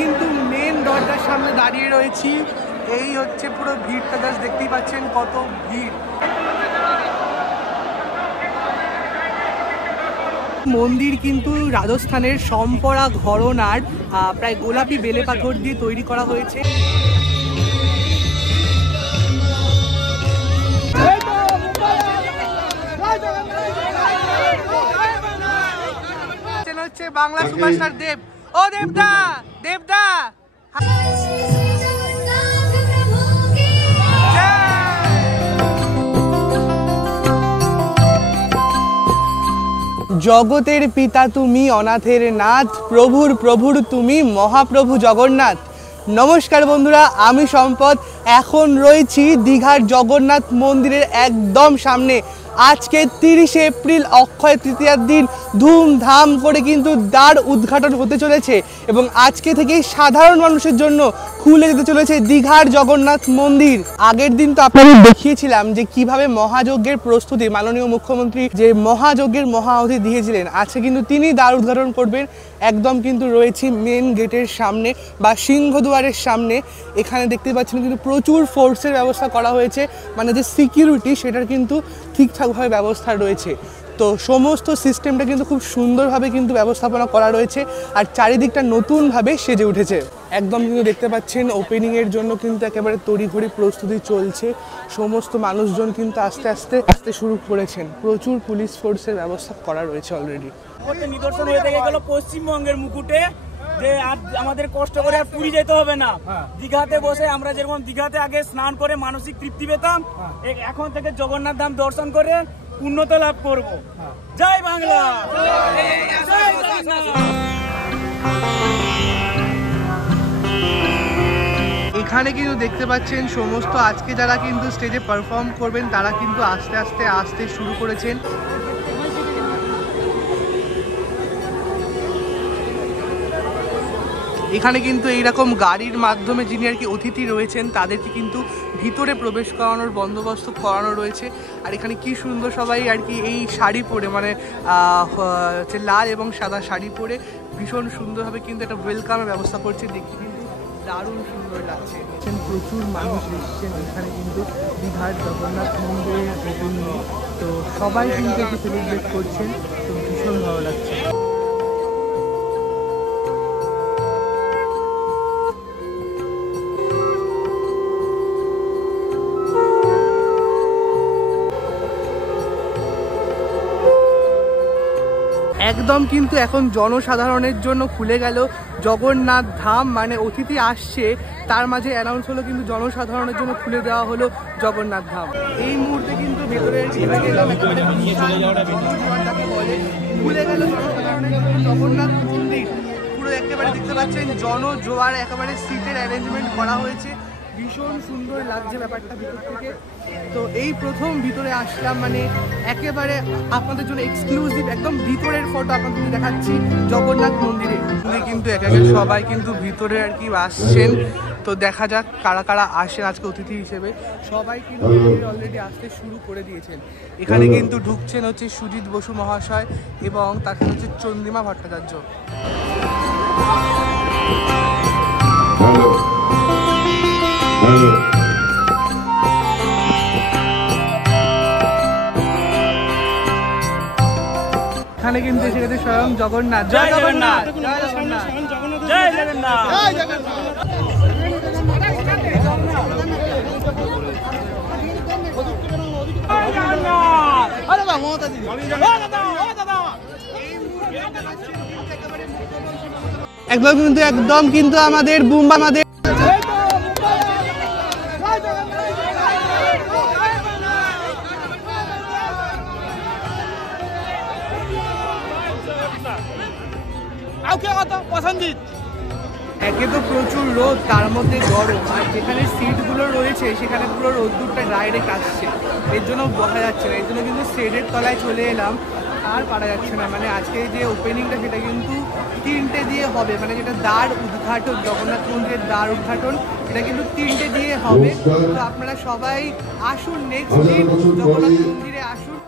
কিন্তু মেন দরজার সামনে দাঁড়িয়ে রয়েছি। এই হচ্ছে পুরো ভিড়টা, জাস্ট দেখতেই পাচ্ছেন কত ভিড়। মন্দির কিন্তু রাজস্থানের সম্পরা ঘরনার প্রায় গোলাপি বেলে পাথর দিয়ে তৈরি করা হয়েছে। হচ্ছে বাংলা সুপারস্টার দেব। ও দেবদা, দেবদা জগতের পিতা তুমি, অনাথের নাথ, প্রভুর প্রভুর তুমি, মহাপ্রভু জগন্নাথ। নমস্কার বন্ধুরা, আমি সম্পদ। এখন রয়েছি দীঘার জগন্নাথ মন্দিরের একদম সামনে। আজকে 30শে এপ্রিল অক্ষয় তৃতীয়ার দিন ধুমধাম করে কিন্তু দ্বার উদ্ঘাটন হতে চলেছে এবং আজকে থেকেই সাধারণ মানুষের জন্য খুলে যেতে চলেছে দীঘার জগন্নাথ মন্দির। আগের দিন তো আপনাদের দেখিয়েছিলাম যে কিভাবে মহাযজ্ঞের প্রস্তুতি, মাননীয় মুখ্যমন্ত্রী যে মহাযজ্ঞের মহাআহুতি দিয়েছিলেন, আজকে কিন্তু তিনি দ্বার উদ্ঘাটন করবেন। একদম কিন্তু রয়েছে মেন গেটের সামনে বা সিংহদুয়ারের সামনে। এখানে দেখতে পাচ্ছেন কিন্তু প্রচুর ফোর্সের ব্যবস্থা করা হয়েছে, মানে যে সিকিউরিটি সেটার কিন্তু ঠিকঠাকভাবে ব্যবস্থা রয়েছে। তো সমস্ত সিস্টেমটা কিন্তু খুব সুন্দরভাবে কিন্তু ব্যবস্থাপনা করা রয়েছে আর চারিদিকটা নতুনভাবে সেজে উঠেছে। একদম কিন্তু দেখতে পাচ্ছেন ওপেনিংয়ের জন্য কিন্তু একেবারে তড়িঘড়ি প্রস্তুতি চলছে। সমস্ত মানুষজন কিন্তু আস্তে আস্তে আসতে শুরু করেছেন। প্রচুর পুলিশ ফোর্সের ব্যবস্থা করা রয়েছে অলরেডি। নিদর্শন হয়ে থেকে গেল পশ্চিমবঙ্গের মুকুটে যে আর আমাদের কষ্ট করে আর পুরী যেতে হবে না। দীঘাতে বসে আমরা যেরকম দীঘাতে আগে স্নান করে মানসিক তৃপ্তি পেতাম, এখন থেকে জগন্নাথ ধাম দর্শন করে উন্নতি লাভ করব। জয় বাংলা। এখানে কিন্তু দেখতে পাচ্ছেন সমস্ত আজকে যারা কিন্তু স্টেজে পারফর্ম করবেন তারা কিন্তু আস্তে আস্তে আসতে শুরু করেছেন। এখানে কিন্তু এইরকম গাড়ির মাধ্যমে যিনি আর কি অতিথি রয়েছেন তাদেরকে কিন্তু ভিতরে প্রবেশ করানোর বন্দোবস্ত করানো রয়েছে। আর এখানে কি সুন্দর সবাই আর কি এই শাড়ি পরে, মানে হচ্ছে লাল এবং সাদা শাড়ি পরে ভীষণ সুন্দরভাবে কিন্তু একটা ওয়েলকামের ব্যবস্থা করছে। দেখতে কিন্তু দারুণ সুন্দর লাগছে। প্রচুর মানুষ এসেছেন এখানে কিন্তু দীঘার জগন্নাথ মন্দিরের ওপেনিংয়ে। তো সবাই কিন্তু একটু সেলিব্রেট করছেন, তো ভীষণ ভালো লাগছে। একদম কিন্তু এখন জনসাধারণের জন্য খুলে গেল জগন্নাথ ধাম, মানে অতিথি আসছে তার মাঝে অ্যানাউন্স হলো কিন্তু জনসাধারণের জন্য খুলে দেওয়া হলো জগন্নাথ ধাম। এই মুহূর্তে কিন্তু ভেতরে খুলে গেল জনসাধারণের জন্য জগন্নাথ মন্দির। পুরো একেবারে দেখতে পাচ্ছেন জনজোয়ার, একেবারে সিটের অ্যারেঞ্জমেন্ট করা হয়েছে। ভীষণ সুন্দর লাগছে ব্যাপারটা ভিতর থেকে। তো এই প্রথম ভিতরে আসলাম, মানে একেবারে আপনাদের জন্য এক্সক্লুসিভ একদম ভিতরের ফটো আপনাদের দেখাচ্ছি জগন্নাথ মন্দিরে। কিন্তু একে একে সবাই কিন্তু ভিতরে আর কি আসছেন। তো দেখা যাক কারা কারা আসেন আজকে অতিথি হিসেবে। সবাই কিন্তু অলরেডি আসতে শুরু করে দিয়েছেন। এখানে কিন্তু ঢুকছেন হচ্ছে সুজিত বসু মহাশয় এবং তার সাথে হচ্ছে চন্দ্রিমা ভট্টাচার্য। এখানে কিন্তু এসে গেছে স্বয়ং জগন্নাথ। জয় জগন্নাথ, জয় জগন্নাথ, জয় জগন্নাথ, জয় জগন্নাথ। একদম কিন্তু আমাদের বুম্বা আমাদের একে তো প্রচুর রোদ, তার মধ্যে গরম, আর যেখানে সিটগুলো রয়েছে সেখানে পুরো রোদ্দুরটা ডাইরেক্ট আসছে, এর জন্য বসা যাচ্ছে না। এর জন্য কিন্তু শেডের তলায় চলে এলাম, আর পারা যাচ্ছে না। মানে আজকে যে ওপেনিংটা সেটা কিন্তু 3টে দিয়ে হবে, মানে যেটা দ্বার উদ্ঘাটন, জগন্নাথ মন্দিরের দ্বার উদ্ঘাটন, এটা কিন্তু 3টে দিয়ে হবে। তো আপনারা সবাই আসুন, নেক্সট দিন জগন্নাথ মন্দিরে আসুন।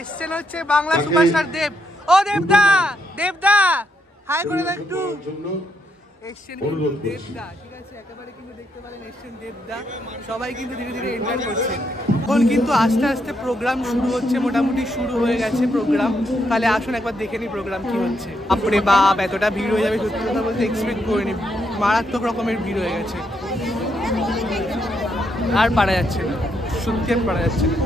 এসছেন হচ্ছে বাংলা সুপারস্টার দেব। ও দেবদা, দেবদা হাই করে দাও একটু। এসছেন কিন্তু দেবদা, ঠিক আছে, একেবারে কিন্তু দেখতে পারেন এসছেন দেবদা। সবাই কিন্তু ধীরে ধীরে এন্টার করছে। এখন কিন্তু আস্তে আস্তে প্রোগ্রাম শুরু হচ্ছে, মোটামুটি শুরু হয়ে গেছে প্রোগ্রাম। তাহলে আসুন একবার দেখে নিই প্রোগ্রাম কি হচ্ছে। আপরে বাপ, এতটা ভিড় হয়ে যাবে সত্যি কথা বলতে এক্সপেক্ট করিনি। মারাত্মক রকমের ভিড় হয়ে গেছে, আর পারা যাচ্ছে না, সত্যি আর পারা যাচ্ছে না।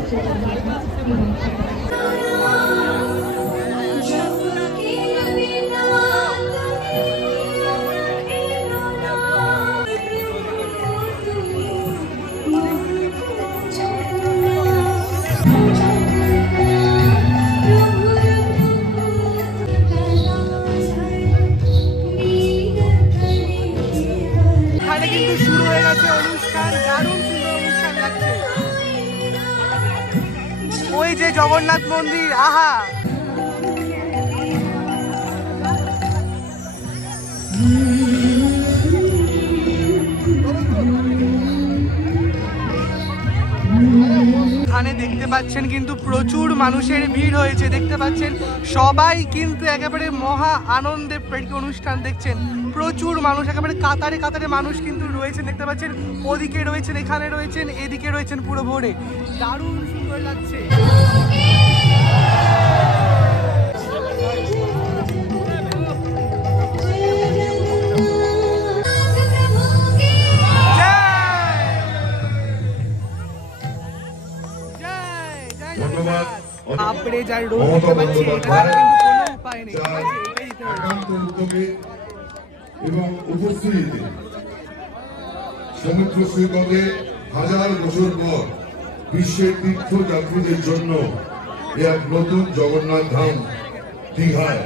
কিন্তু শুরু হয়ে গেছে অনুষ্ঠান, দারুণ সুন্দর অনুষ্ঠান লাগছে। ওই যে জগন্নাথ মন্দির, আহা এখানে দেখতে পাচ্ছেন কিন্তু প্রচুর মানুষের ভিড় হয়েছে, দেখতে পাচ্ছেন সবাই কিন্তু একেবারে মহা আনন্দে অনুষ্ঠান দেখছেন। প্রচুর মানুষ, একেবারে কাতারে কাতারে মানুষ কিন্তু রয়েছেন, দেখতে পাচ্ছেন ওদিকে রয়েছেন, এখানে রয়েছেন, এদিকে রয়েছেন, পুরো ভোরে দারুণ সুন্দর লাগছে। আপনি যা রোদ দেখতে পাচ্ছেন, এটা কিন্তু কোনো উপায় নেই, একান্ত উদ্যোগে এবং উপস্থিতিতে সমুদ্র সৈকতে হাজার বছর পর বিশ্বের তীর্থযাত্রীদের জন্য এক নতুন জগন্নাথ ধাম দীঘায়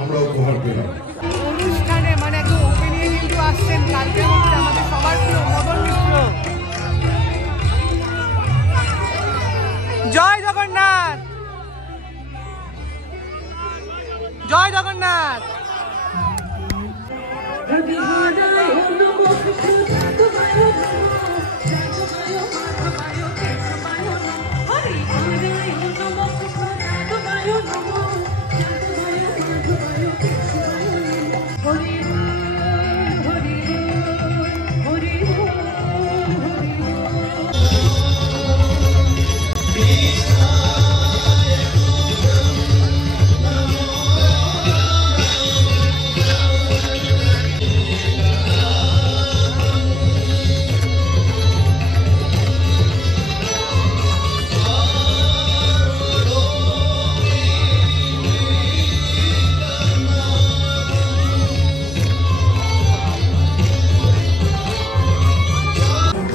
আমরা উপহার পেলাম। অনুষ্ঠানে মানে একদম ওপেনিং কিন্তু আসছেন কালকে হচ্ছে আমাদের সবার প্রিয় মদন মিত্র। জয় জগন্নাথ, জয় জগন্নাথ।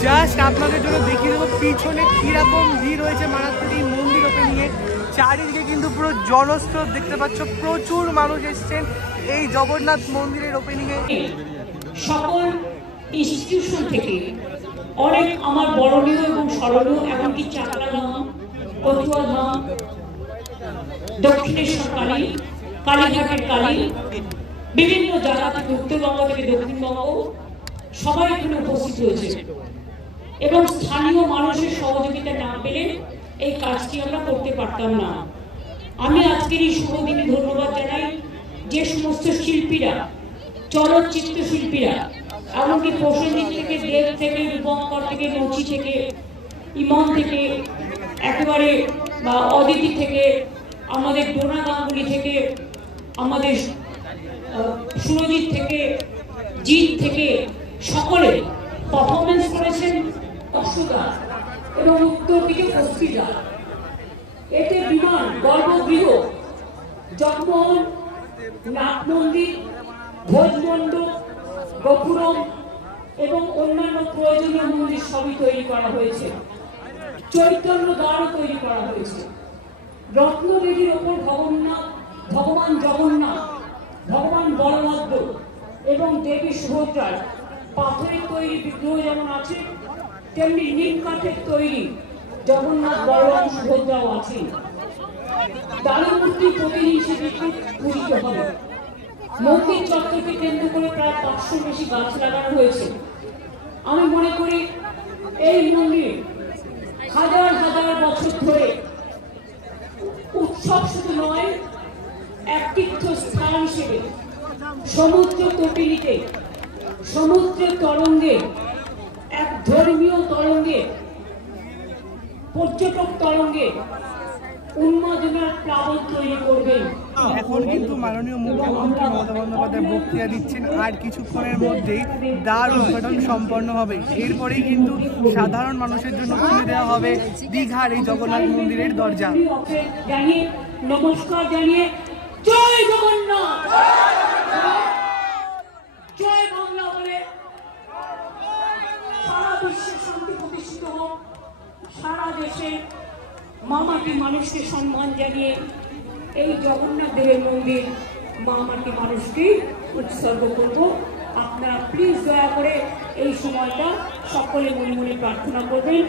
জাস্ট আপনাদের জন্য দেখিয়ে দেবো পিছনে কিরকম ভিড় হয়েছে মারাত্মক এই মন্দির ওপেনিংয়ে। চারিদিকে কিন্তু পুরো জনস্রোত দেখতে পাচ্ছ, প্রচুর মানুষ এসছেন এই জগন্নাথ মন্দিরের ওপেনিংয়ে। সকল ইনস্টিটিউশন থেকে অনেক আমার বরণীয় এবং স্মরণীয়, এমনকি চাকলা ধাম, কচুয়া ধাম, দক্ষিণেশ্বর কালী, কালীঘাটের কালী, বিভিন্ন জায়গা থেকে, উত্তরবঙ্গ থেকে দক্ষিণবঙ্গ, সবাই এখানে উপস্থিত হয়েছে এবং স্থানীয় মানুষের সহযোগিতা না পেলে এই কাজটি আমরা করতে পারতাম না। আমি আজকের এই শুভ দিনে ধন্যবাদ জানাই যে সমস্ত শিল্পীরা, চলচ্চিত্র শিল্পীরা, এমনকি প্রসেনজিৎ থেকে, দেব থেকে, রূপঙ্কর থেকে, নচি থেকে, ইমন থেকে, একেবারে বা অদিতি থেকে, আমাদের ডোনা গাঙ্গুলি থেকে, আমাদের সুরজিৎ থেকে, জিৎ থেকে, সকলে পারফরমেন্স করেছেন। অসুদা এবং উত্তর দিকে অস্তিদা, এতে বিমান, গর্ভগৃহ, জগমোহন, নাট মন্দির, ভোজমণ্ডপ, গোপুরম এবং অন্যান্য প্রয়োজনীয় মন্দির সবই তৈরি করা হয়েছে। চৈতন্য দ্বারও তৈরি করা হয়েছে। রত্নবেদীর ওপর ভগবান জগন্নাথ, ভগবান বলভদ্র এবং দেবী সুভদ্রার পাথরের তৈরি বিগ্রহ যেমন আছে, তেমনি নিম কাঠের তৈরি জগন্নাথ, বলরাম, সুভদ্রাও আছে। দারুণ মূর্তি প্রতিদিন হিসেবে পূজিত হবে। মন্দির চত্বরকে কেন্দ্র করে প্রায় 500 বেশি গাছ লাগানো হয়েছে। আমি মনে করি এই মন্দির হাজার হাজার বছর ধরে উৎসব শুধু নয়, এক তীর্থস্থান হিসেবে সমুদ্র তটিনীতে, সমুদ্রের তরঙ্গে, এক ধর্মীয় তরঙ্গে, পর্যটক তরঙ্গে উন্মাদনার প্লাবন তৈরি করবেন। এখন কিন্তু মাননীয় মুখ্যমন্ত্রী মমতা বন্দ্যোপাধ্যায় বক্তৃতা দিচ্ছেন, আর কিছুক্ষণের মধ্যেই দ্বার উদ্ঘাটন সম্পন্ন হবে। এরপরেই কিন্তু সাধারণ মানুষের জন্য খুলে দেওয়া হবে দীঘার এই জগন্নাথ মন্দিরের দরজা। জানিয়ে নমস্কার জানিয়ে জয় জগন্নাথ, জয় বাংলা বলে সারা বিশ্বে শান্তি প্রতিষ্ঠিত হোক, সারা দেশে মামাটি মানুষকে সম্মান জানিয়ে এই জগন্নাথ দেবের মন্দির মামাটি মানুষকে উৎসর্গ করব। আপনারা প্লিজ দয়া করে এই সময়টা সকলে মনে মনে প্রার্থনা করবেন।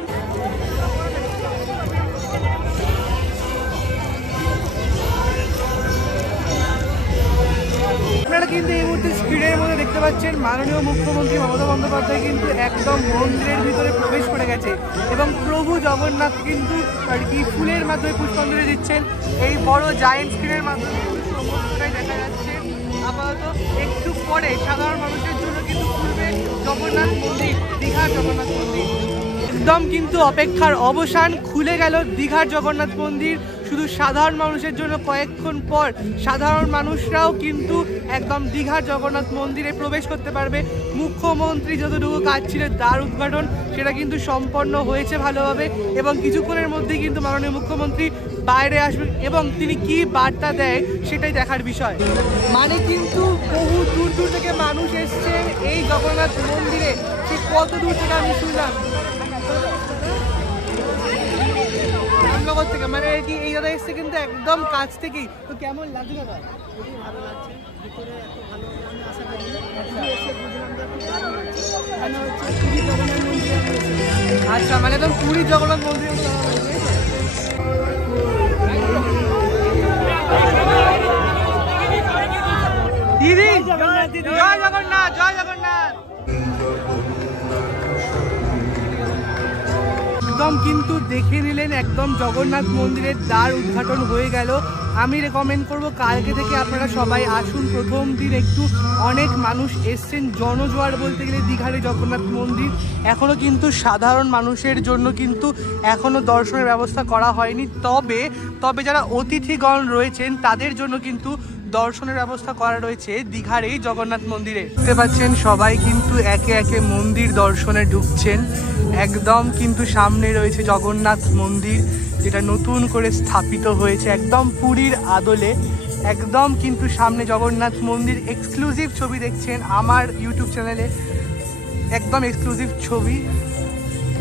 আপনারা কিন্তু এই মুহূর্তে স্ক্রিনের মধ্যে দেখতে পাচ্ছেন মাননীয় মুখ্যমন্ত্রী মমতা বন্দ্যোপাধ্যায় কিন্তু একদম মন্দিরের ভিতরে প্রবেশ করে গেছে এবং প্রভু জগন্নাথ কিন্তু আর কি ফুলের মাধ্যমে পুষ্পাঞ্জলি দিচ্ছেন। এই বড় জায়েন্ট স্ক্রিনের মাধ্যমে সমস্তটাই দেখা যাচ্ছে। আপাতত একটু পরে সাধারণ মানুষের জন্য কিন্তু খুলবে জগন্নাথ মন্দির, দীঘার জগন্নাথ মন্দির। একদম কিন্তু অপেক্ষার অবসান, খুলে গেল দীঘার জগন্নাথ মন্দির। শুধু সাধারণ মানুষের জন্য কয়েকক্ষণ পর সাধারণ মানুষরাও কিন্তু একদম দীঘার জগন্নাথ মন্দিরে প্রবেশ করতে পারবে। মুখ্যমন্ত্রী যতটুকু কাজ ছিল দ্বার উদ্ঘাটন, সেটা কিন্তু সম্পন্ন হয়েছে ভালোভাবে এবং কিছুক্ষণের মধ্যেই কিন্তু মাননীয় মুখ্যমন্ত্রী বাইরে আসবেন এবং তিনি কি বার্তা দেয় সেটাই দেখার বিষয়। মানে কিন্তু বহু দূর দূর থেকে মানুষ এসছে এই জগন্নাথ মন্দিরে। সে কত দূর থেকে আমি শুনলাম রামনগর থেকে, মানে আর কি এই দাদা এসছে কিন্তু একদম কাছ থেকেই। তো কেমন লাগছে দাদা? ভালো লাগছে, ভিতরে এত ভালো আমি আশা করি এসে বুঝলাম যে খুব ভালো লাগছে। মানে হচ্ছে পুরী জগন্নাথ মন্দিরে আমি এসেছি। আচ্ছা, মানে একদম পুরী জগন্নাথ মন্দিরে দিদি জয় জগন্নাথ, জয় জগন্নাথ। একদম কিন্তু দেখে নিলেন একদম জগন্নাথ মন্দিরের দ্বার উদ্ঘাটন হয়ে গেল। আমি রেকমেন্ড করব কালকে থেকে আপনারা সবাই আসুন। প্রথম দিন একটু অনেক মানুষ এসছেন, জনজোয়ার বলতে গেলে দীঘার জগন্নাথ মন্দির। এখনও কিন্তু সাধারণ মানুষের জন্য কিন্তু এখনও দর্শনের ব্যবস্থা করা হয়নি। তবে যারা অতিথিগণ রয়েছেন তাদের জন্য কিন্তু দর্শনের ব্যবস্থা করা রয়েছে দীঘার এই জগন্নাথ মন্দিরে। দেখতে পাচ্ছেন সবাই কিন্তু একে একে মন্দির দর্শনে ঢুকছেন। একদম কিন্তু সামনে রয়েছে জগন্নাথ মন্দির, যেটা নতুন করে স্থাপিত হয়েছে একদম পুরীর আদলে। একদম কিন্তু সামনে জগন্নাথ মন্দির। এক্সক্লুসিভ ছবি দেখছেন আমার ইউটিউব চ্যানেলে, একদম এক্সক্লুসিভ ছবি।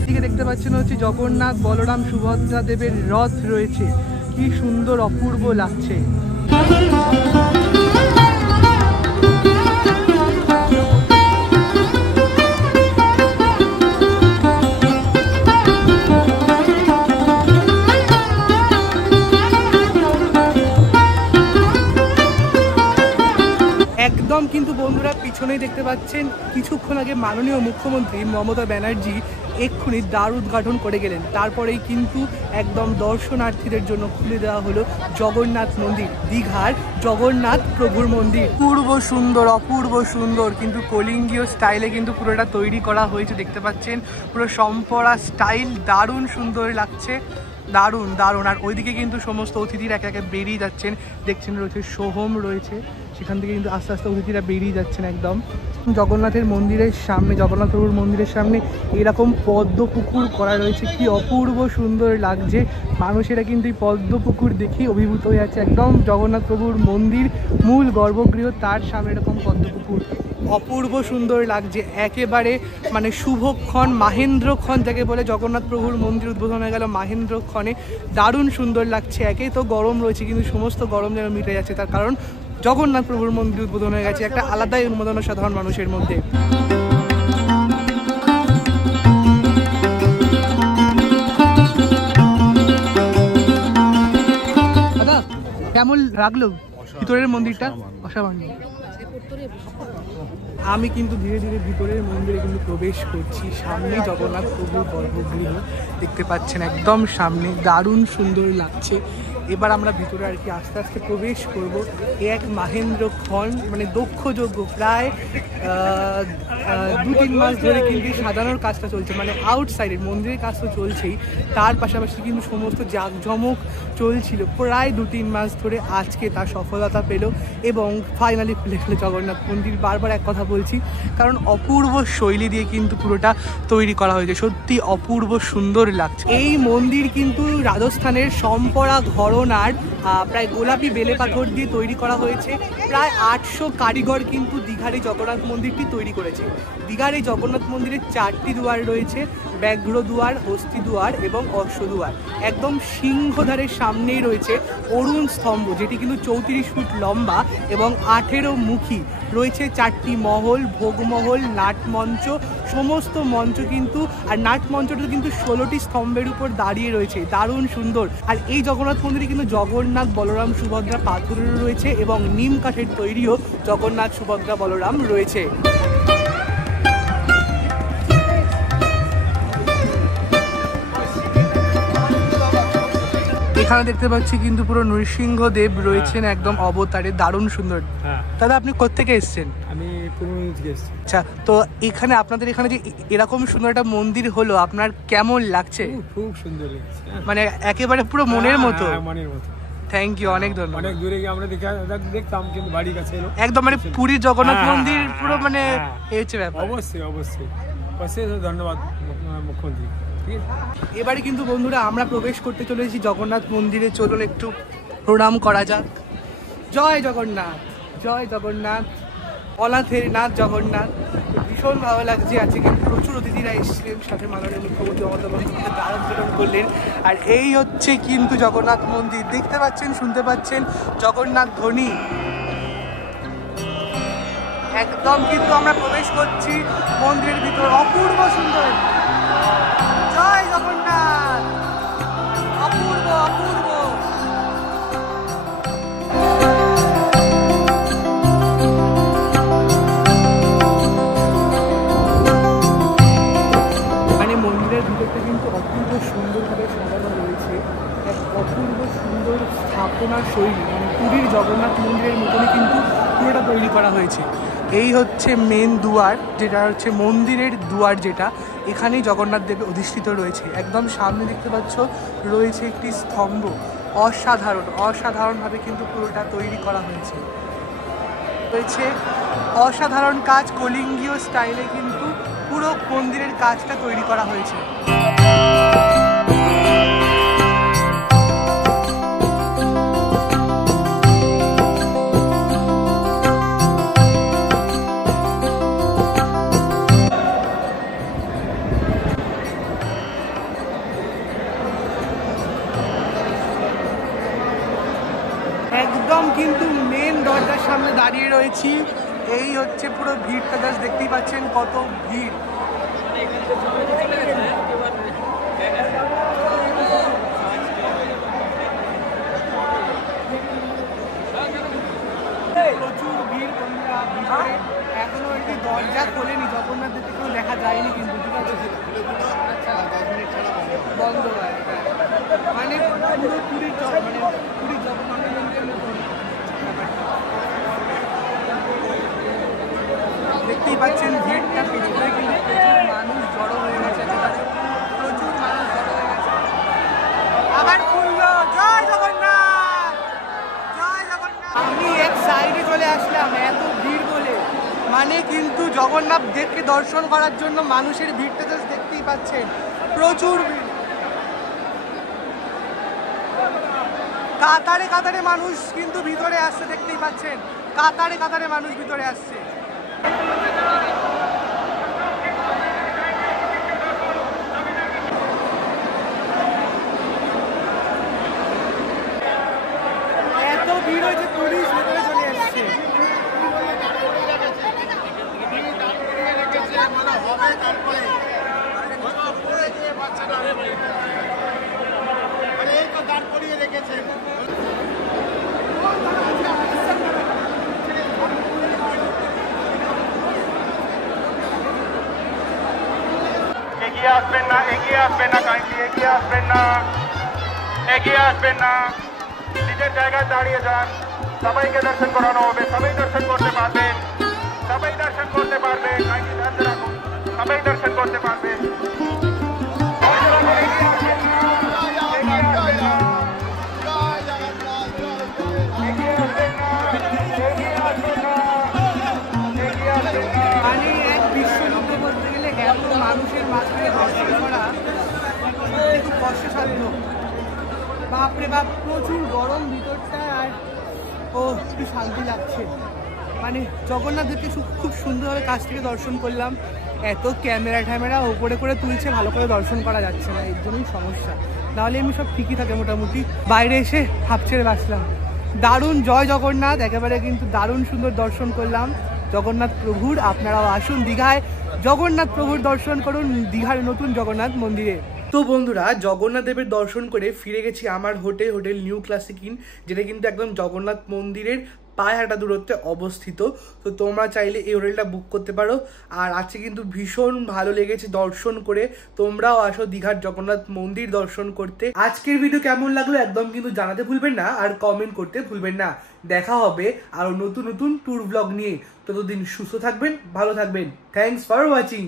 এদিকে দেখতে পাচ্ছেন হচ্ছে জগন্নাথ, বলরাম, সুভদ্রা দেবের রথ রয়েছে। কি সুন্দর অপূর্ব লাগছে। একদম কিন্তু বন্ধুরা পিছনেই দেখতে পাচ্ছেন কিছুক্ষণ আগে মাননীয় মুখ্যমন্ত্রী মমতা ব্যানার্জি এক্ষুনি দ্বার উদ্ঘাটন করে গেলেন। তারপরেই কিন্তু একদম দর্শনার্থীদের জন্য খুলে দেওয়া হলো জগন্নাথ মন্দির, দীঘার জগন্নাথ প্রভুর মন্দির। অপূর্ব সুন্দর কিন্তু কলিঙ্গীয় স্টাইলে কিন্তু পুরোটা তৈরি করা হয়েছে। দেখতে পাচ্ছেন পুরো সম্পরা স্টাইল, দারুণ সুন্দর লাগছে, দারুণ দারুণ। আর ওইদিকে কিন্তু সমস্ত অতিথিরা একে একে বেরিয়ে যাচ্ছেন। দেখছেন রয়েছে সোহম রয়েছে, সেখান থেকে কিন্তু আস্তে আস্তে অতিথিরা বেরিয়ে যাচ্ছেন। একদম জগন্নাথের মন্দিরের সামনে, জগন্নাথ প্রভুর মন্দিরের সামনে এরকম পদ্ম পুকুর করা রয়েছে। কি অপূর্ব সুন্দর লাগছে। মানুষেরা কিন্তু এই পদ্ম পুকুর দেখেই অভিভূত হয়ে যাচ্ছে। একদম জগন্নাথ প্রভুর মন্দির, মূল গর্ভগৃহ, তার সামনে এরকম পদ্ম পুকুর, অপূর্ব সুন্দর লাগছে একেবারে। মানে শুভক্ষণ, মাহেন্দ্রক্ষণ যাকে বলে, জগন্নাথ প্রভুর মন্দির উদ্বোধন হয়ে গেল মাহেন্দ্রক্ষণে। দারুণ সুন্দর লাগছে। একেই তো গরম রয়েছে কিন্তু সমস্ত গরম যেন মিটে যাচ্ছে, তার কারণ জগন্নাথ প্রভুর মন্দির উদ্বোধন হয়ে গেছে। একটা আলাদাই উন্মাদনা সাধারণ মানুষের মধ্যে। দাদা কেমন লাগলো ভিতরের মন্দিরটা? অসাধারণ। আমি কিন্তু ধীরে ধীরে ভিতরের মন্দিরে কিন্তু প্রবেশ করছি। সামনে জগন্নাথ প্রভুর গর্ভগৃহ দেখতে পাচ্ছেন, একদম সামনে। দারুণ সুন্দর লাগছে। এবার আমরা ভিতরে আর কি আস্তে আস্তে প্রবেশ করব। এ এক মাহেন্দ্র খন, মানে দক্ষযজ্ঞ প্রায় 2-3 মাস ধরে কিন্তু সাজানোর কাজটা চলছে, মানে আউটসাইডের মন্দিরের কাজ তো চলছেই, তার পাশাপাশি কিন্তু সমস্ত জাঁকজমক চলছিল প্রায় 2-3 মাস ধরে। আজকে তার সফলতা পেল এবং ফাইনালি খুলে গেল জগন্নাথ মন্দির। বারবার এক কথা বলছি, কারণ অপূর্ব শৈলী দিয়ে কিন্তু পুরোটা তৈরি করা হয়েছে, সত্যি অপূর্ব সুন্দর লাগছে। এই মন্দির কিন্তু রাজস্থানের সম্পরা ঘরনার প্রায় গোলাপি বেলে পাথর দিয়ে তৈরি করা হয়েছে। প্রায় 800 কারিগর কিন্তু দীঘার এই জগন্নাথ মন্দিরটি তৈরি করেছে। দীঘার এই জগন্নাথ মন্দিরের 4টি দুয়ার রয়েছে, ব্যাঘ্র দুয়ার, হস্তি দুয়ার এবং অশ্ব দুয়ার। একদম সিংহদ্বারের সামনেই রয়েছে অরুণ স্তম্ভ, যেটি কিন্তু 34 ফুট লম্বা এবং 18 মুখী। রয়েছে 4টি মহল, ভোগমহল, নাটমঞ্চ, সমস্ত মঞ্চ কিন্তু, আর নাটমঞ্চটা কিন্তু 16টি স্তম্ভের উপর দাঁড়িয়ে রয়েছে, দারুণ সুন্দর। আর এই জগন্নাথ মন্দিরে কিন্তু জগন্নাথ, বলরাম, সুভদ্রা পাথরের রয়েছে এবং নিম কাঠের তৈরিও জগন্নাথ, সুভদ্রা, বলরাম রয়েছে। এখানে দেখতে পাচ্ছি কিন্তু পুরো নৃসিংহদেব রয়েছেন একদম অবতারে, দারুণ সুন্দর। দাদা আপনি কোত্থেকে এসেছেন? আমি পুরনো থেকে এসেছি। আচ্ছা, তো এখানে আপনাদের এখানে যে এরকম সুন্দর একটা মন্দির হলো, আপনার কেমন লাগছে? খুব সুন্দর লাগছে, মানে একেবারে পুরো মনের মতো। মনের মতো। থ্যাংক ইউ, অনেক ধন্যবাদ। অনেক দূরে গিয়ে আমরা দেখতাম, কিন্তু বাড়ির কাছে এলো একদম, মানে পুরীর জগন্নাথ মন্দির পুরো মানে এই হচ্ছে ব্যাপার। অবশ্যই অবশ্যই, ধন্যবাদ মুখ্যমন্ত্রী। এবারে কিন্তু বন্ধুরা আমরা প্রবেশ করতে চলেছি জগন্নাথ মন্দিরে। চলুন একটু প্রণাম করা যাক। জয় জগন্নাথ, জয় জগন্নাথ, অনাথের নাথ জগন্নাথ। ভীষণ ভালো লাগছে। আজকে কিন্তু প্রচুর অতিথিরা এসেছিলেন, সাথে মাননীয় মুখ্যমন্ত্রী মমতা বন্দ্যোপাধ্যায় দারুণ বিতরণ করলেন। আর এই হচ্ছে কিন্তু জগন্নাথ মন্দির, দেখতে পাচ্ছেন, শুনতে পাচ্ছেন জগন্নাথ ধ্বনি। একদম কিন্তু আমরা প্রবেশ করছি মন্দিরের ভিতর, অপূর্ব সুন্দর। জয় জগন্নাথ, অপূর্ব অপূর্ব। মানে মন্দিরের ভিতরটা কিন্তু অপূর্ব সুন্দরভাবে সাজানো রয়েছে, এক অপূর্ব সুন্দর স্থাপনার শৈলী, মানে পুরীর জগন্নাথ মন্দিরের মতনই কিন্তু পুরোটা তৈরি করা হয়েছে। এই হচ্ছে মেন দুয়ার, যেটা হচ্ছে মন্দিরের দুয়ার, যেটা এখানেই জগন্নাথ দেব অধিষ্ঠিত রয়েছে। একদম সামনে দেখতে পাচ্ছ রয়েছে একটি স্তম্ভ, অসাধারণভাবে কিন্তু পুরোটা তৈরি করা হয়েছে। রয়েছে অসাধারণ কাজ, কলিঙ্গীয় স্টাইলে কিন্তু পুরো মন্দিরের কাজটা তৈরি করা হয়েছে। একদম কিন্তু মেন দরজার সামনে দাঁড়িয়ে রয়েছি। এই হচ্ছে পুরো ভিড়টা, জাস্ট দেখতেই পাচ্ছেন কত ভিড়। প্রচুর ভিড় বন্ধুরা ভিতরে। এখনো একটি দরজা খোলেনি, জগন্নাথ দেবকে কেউ দেখা যায়নি কিন্তু, ঠিক আছে, বন্ধ হয়। মানে পুরো পুরীর জগন্নাথ মন্দিরের মতন দেখতেই পাচ্ছেন ভিড়টা। পেছনে কিন্তু প্রচুর মানুষ জড়ো হয়ে গেছে, প্রচুর মানুষ জড়ো হয়ে গেছে। আবার খুললো, জয় জগন্নাথ, জয় জগন্নাথ। আমি এক সাইডে চলে আসলাম, এত ভিড় বলে, মানে কিন্তু জগন্নাথ দেবকে দর্শন করার জন্য মানুষের ভিড়টা তো দেখতেই পাচ্ছেন, প্রচুর ভিড়। কাতারে কাতারে মানুষ কিন্তু ভিতরে আসছে, দেখতেই পাচ্ছেন, কাতারে কাতারে মানুষ ভিতরে আসছে। এত ভিড় হয়েছে, পুলিশ ভিতরে চলে এসছে। এগিয়ে আসবেন না, এগিয়ে আসবেন না, কাইন্ডলি এগিয়ে আসবেন না, এগিয়ে আসবেন না। নিজের জায়গায় দাঁড়িয়ে যান, সবাইকে দর্শন করানো হবে, সবাই দর্শন করতে পারবেন, সবাই দর্শন করতে পারবে, কাইন্ডলি ধ্যান রাখুন, সবাই দর্শন করতে পারবে। মানে এক বিশ্বযুদ্ধ বলতে গেলে এত মানুষের মাঝখানে দর্শন করা একটু কষ্টসাধ্য। বাপরে বাপ, প্রচুর গরম ভিতরটা, আর ও একটু শান্তি লাগছে। মানে জগন্নাথদেরকে খুব সুন্দরভাবে কাছ থেকে দর্শন করলাম। এত ক্যামেরা ওপরে করে তুলছে, ভালো করে দর্শন করা যাচ্ছে না, এর জন্যই সমস্যা। নাহলে এমনি সব ঠিকই থাকে মোটামুটি। বাইরে এসে হাঁপ ছেড়ে বাঁচলাম। দারুণ, জয় জগন্নাথ, একেবারে কিন্তু দারুণ সুন্দর দর্শন করলাম জগন্নাথ প্রভুর। আপনারাও আসুন দীঘায়, জগন্নাথ প্রভুর দর্শন করুন দীঘার নতুন জগন্নাথ মন্দিরে। তো বন্ধুরা, জগন্নাথ দেবের দর্শন করে ফিরে গেছি আমার হোটেল নিউ ক্লাসিক ইন, যেটা কিন্তু একদম জগন্নাথ মন্দিরের পায়ে হাঁটা দূরত্বে অবস্থিত। তো তোমরা চাইলে এই হোটেলটা বুক করতে পারো। আর আজকে কিন্তু ভীষণ ভালো লেগেছে দর্শন করে। তোমরাও আসো দীঘার জগন্নাথ মন্দির দর্শন করতে। আজকের ভিডিও কেমন লাগলো একদম কিন্তু জানাতে ভুলবেন না, আর কমেন্ট করতে ভুলবেন না। দেখা হবে আরো নতুন ট্যুর ব্লগ নিয়ে। ততদিন সুস্থ থাকবেন, ভালো থাকবেন। Thanks for watching.